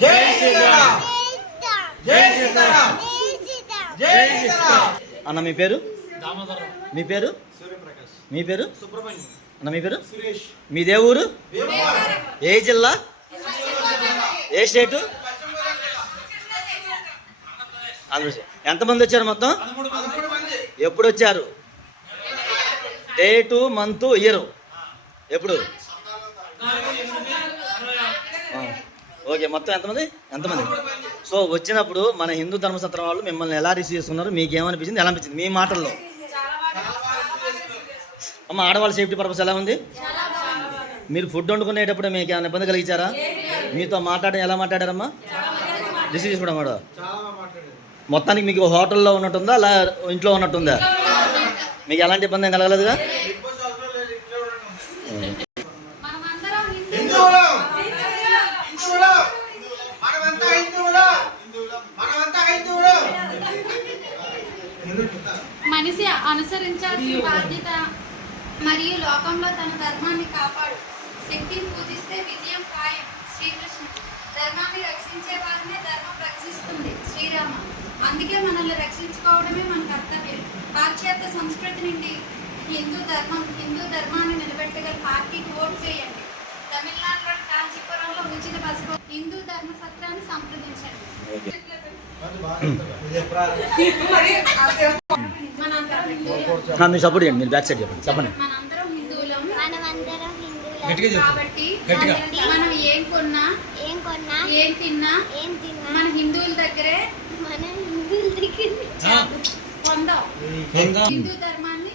జై శ్రీరామ్. జై శ్రీరామ్. జై శ్రీరామ్. అన్న మీ పేరు? దామోదరం. మీ పేరు? సూర్యప్రకాష్. మీ పేరు? సుబ్రహ్మణ్యం. అన్న మీ పేరు? సురేష్. మీ దేవురు? ఏ జిల్లా? ఏ స్టేటు? ఆంధ్రప్రదేశ్. ఎంతమంది వచ్చారు మొత్తం? ఎప్పుడు వచ్చారు? డేటు, మంత్, ఇయర్ ఎప్పుడు? ఓకే, మొత్తం ఎంతమంది? సో వచ్చినప్పుడు మన హిందూ ధర్మసత్రం వాళ్ళు మిమ్మల్ని ఎలా రిసీవ్ చేసుకున్నారు, మీకు ఏమనిపించింది, ఎలా అనిపించింది మీ మాటల్లో? అమ్మ, ఆడవాళ్ళ సేఫ్టీ పర్పస్ ఎలా ఉంది? మీరు ఫుడ్ వండుకునేటప్పుడు మీకు ఏమైనా ఇబ్బంది కలిగించారా? మీతో మాట్లాడడం ఎలా మాట్లాడారమ్మా? రిసీవ్ చేసుకోవడం కూడా మొత్తానికి మీకు హోటల్లో ఉన్నట్టుందా అలా ఇంట్లో ఉన్నట్టుందా? మీకు ఎలాంటి ఇబ్బంది కలగలేదుగా? మనిషి అనుసరించాల్సిన బాధ్యత మరియు లోకంలో తన ధర్మాన్ని కాపాడు. శక్తిని పూజిస్తే విజయం ఖాయం. శ్రీకృష్ణ. ధర్మాన్ని రక్షించే వారినే ధర్మం రక్షిస్తుంది. శ్రీరామ. అందుకే మనల్ని రక్షించుకోవడమే మన కర్తవ్యం. పాశ్చాత్య సంస్కృతి నుండి హిందూ ధర్మాన్ని నిలబెట్టగల పార్టీకి ఓటు చేయండి. తమిళనాడులోని కాంచీపురంలో ఉచిత బస్సు హిందూ ధర్మ సత్రాన్ని సంప్రదించండి. మీరు సపోర్ట్ చేయండి, మీరు బ్యాక్ సైడ్ చెప్పండి. మనందరం హిందువులం కాబట్టి మనం ఏం కొన్నా ఏం తిన్నా మన హిందువుల దగ్గరే పొందాం. హిందూ ధర్మాన్ని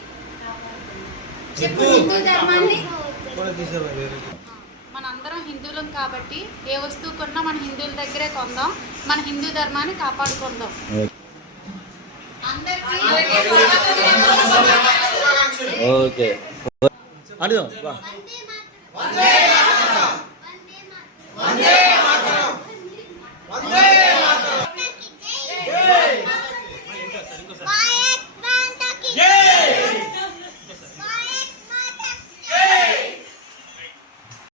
మనందరం హిందువులం కాబట్టి ఏ వస్తువు కొన్నా మన హిందువుల దగ్గరే కొందాం. మన హిందూ ధర్మాన్ని కాపాడుకుందాం. ఓకే, అడుగుదాం. వందే మాతరం. వందే మాతరం. వందే